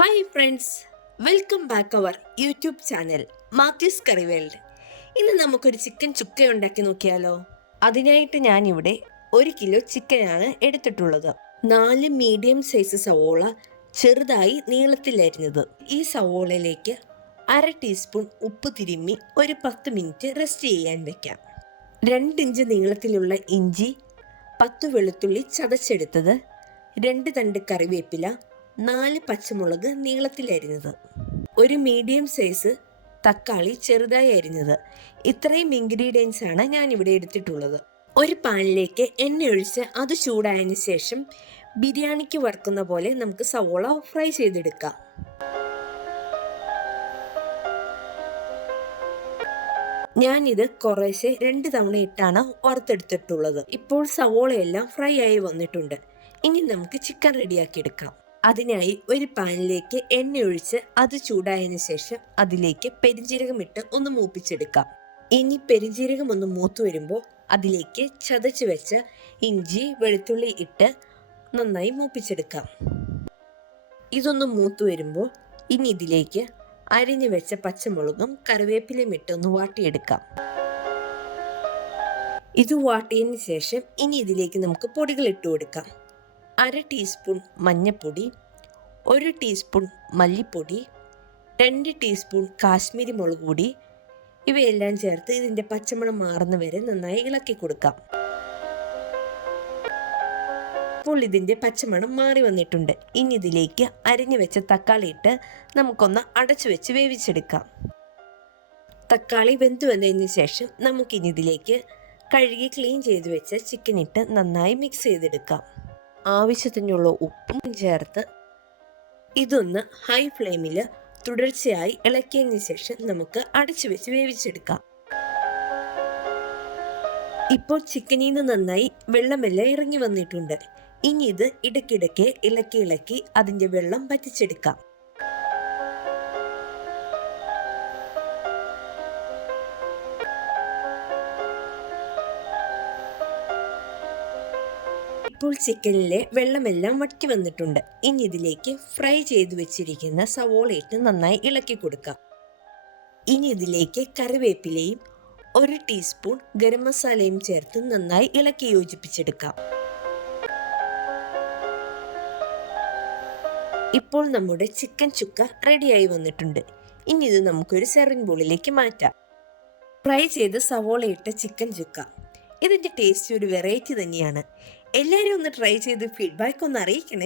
Hi friends welcome back our YouTube channel Mathews curry world ഇന്ന് നമുക്കൊരു chicken chukka ഉണ്ടാക്കി നോക്കിയാലോ? അതിനായിട്ട് ഞാനിവിടെ ഒരു കിലോ ചിക്കനാണ് എടുത്തിട്ടുള്ളത്. നാല് മീഡിയം സൈസ് സവോള ചെറുതായി നീളത്തിലരിഞ്ഞത്. ഈ സവോളയിലേക്ക് അര ടീസ്പൂൺ ഉപ്പ് തിരുമ്മി ഒരു പത്ത് മിനിറ്റ് റെസ്റ്റ് ചെയ്യാൻ വെക്കാം. രണ്ടിഞ്ച് നീളത്തിലുള്ള ഇഞ്ചി പത്ത് വെളുത്തുള്ളി ചതച്ചെടുത്തത് രണ്ട് തണ്ട് കറിവേപ്പില നാല് പച്ചമുളക് നീളത്തിൽ അരിഞ്ഞത് ഒരു മീഡിയം സൈസ് തക്കാളി ചെറുതായി അരിഞ്ഞത്. ഇത്രയും ഇൻഗ്രീഡിയൻസ് ആണ് ഞാൻ ഇവിടെ എടുത്തിട്ടുള്ളത്. ഒരു പാനിലേക്ക് എണ്ണ ഒഴിച്ച് അത് ചൂടായതിനു ശേഷം ബിരിയാണിക്ക് വറുക്കുന്ന പോലെ നമുക്ക് സവോള ഫ്രൈ ചെയ്തെടുക്കാം. ഞാനിത് കുറേശ്ശെ രണ്ട് തവണ ഇട്ടാണ് വറുത്തെടുത്തിട്ടുള്ളത്. ഇപ്പോൾ സവോളയെല്ലാം ഫ്രൈ ആയി വന്നിട്ടുണ്ട്. ഇനി നമുക്ക് ചിക്കൻ റെഡിയാക്കി എടുക്കാം. അതിനായി ഒരു പാനിലേക്ക് എണ്ണ ഒഴിച്ച് അത് ചൂടായതിനു ശേഷം അതിലേക്ക് പെരിഞ്ജീരകം ഇട്ട് ഒന്ന് മൂപ്പിച്ചെടുക്കാം. ഇനി പെരിഞ്ജീരകം ഒന്ന് മൂത്തു വരുമ്പോൾ അതിലേക്ക് ചതച്ച് വെച്ച ഇഞ്ചി വെളുത്തുള്ളി ഇട്ട് നന്നായി മൂപ്പിച്ചെടുക്കാം. ഇതൊന്ന് മൂത്തു വരുമ്പോൾ ഇനി ഇതിലേക്ക് അരിഞ്ഞു വെച്ച പച്ചമുളകും കറിവേപ്പിലയും ഇട്ട് ഒന്ന് വാട്ടിയെടുക്കാം. ഇത് വാട്ടിയതിന് ശേഷം ഇനി ഇതിലേക്ക് നമുക്ക് പൊടികൾ ഇട്ട് കൊടുക്കാം അര ടീസ്പൂൺ മഞ്ഞൾപ്പൊടി ഒരു ടീസ്പൂൺ മല്ലിപ്പൊടി രണ്ട് ടീസ്പൂൺ കാശ്മീരി മുളക് പൊടി. ഇവയെല്ലാം ചേർത്ത് ഇതിന്റെ പച്ചമണം മാറുന്ന വരെ നന്നായി ഇളക്കി കൊടുക്കാം. അപ്പോൾ ഇതിന്റെ പച്ചമണം മാറി വന്നിട്ടുണ്ട്. ഇനി ഇതിലേക്ക് അരിഞ്ഞു വെച്ച തക്കാളി ഇട്ട് നമുക്കൊന്ന് അടച്ചു വെച്ച് വേവിച്ചെടുക്കാം. തക്കാളി വെന്തു വന്നതിന് ശേഷം നമുക്കിനി ഇതിലേക്ക് കഴുകി ക്ലീൻ ചെയ്ത് വെച്ച ചിക്കൻ ഇട്ട് നന്നായി മിക്സ് ചെയ്തെടുക്കാം. ആവശ്യത്തിനുള്ള ഉപ്പും ചേർത്ത് ഇതൊന്ന് ഹൈ ഫ്ലെയിമിൽ തുടർച്ചയായി ഇളക്കിയതിന് ശേഷം നമുക്ക് അടച്ചു വെച്ച് വേവിച്ചെടുക്കാം. ഇപ്പോൾ ചിക്കനിൽ നിന്ന് നന്നായി വെള്ളമെല്ലാം ഇറങ്ങി വന്നിട്ടുണ്ട്. ഇനി ഇത് ഇടയ്ക്കിടയ്ക്ക് ഇളക്കി ഇളക്കി അതിന്റെ വെള്ളം വറ്റിച്ചെടുക്കാം. ഇപ്പോൾ ചിക്കനിലെ വെള്ളമെല്ലാം വറ്റി വന്നിട്ടുണ്ട്. ഇനി ഇതിലേക്ക് ഫ്രൈ ചെയ്തു വെച്ചിരിക്കുന്ന സവോളയിട്ട് നന്നായി ഇളക്കി കൊടുക്കാം. ഇനി ഇതിലേക്ക് കറിവേപ്പിലയും ഒരു ടീസ്പൂൺ ഗരം മസാലയും ചേർത്ത് നന്നായി ഇളക്കി യോജിപ്പിച്ചെടുക്കാം. ഇപ്പോൾ നമ്മുടെ ചിക്കൻ ചുക്ക റെഡിയായി വന്നിട്ടുണ്ട്. ഇനി ഇത് നമുക്കൊരു സെറിൻ ബോളിലേക്ക് മാറ്റാം. ഫ്രൈ ചെയ്ത് സവോളയിട്ട ചിക്കൻ ചുക്ക. ഇതിന്റെ ടേസ്റ്റ് ഒരു വെറൈറ്റി തന്നെയാണ്. എല്ലാവരും ഒന്ന് ട്രൈ ചെയ്ത് ഫീഡ്ബാക്ക് ഒന്ന് അറിയിക്കണേ.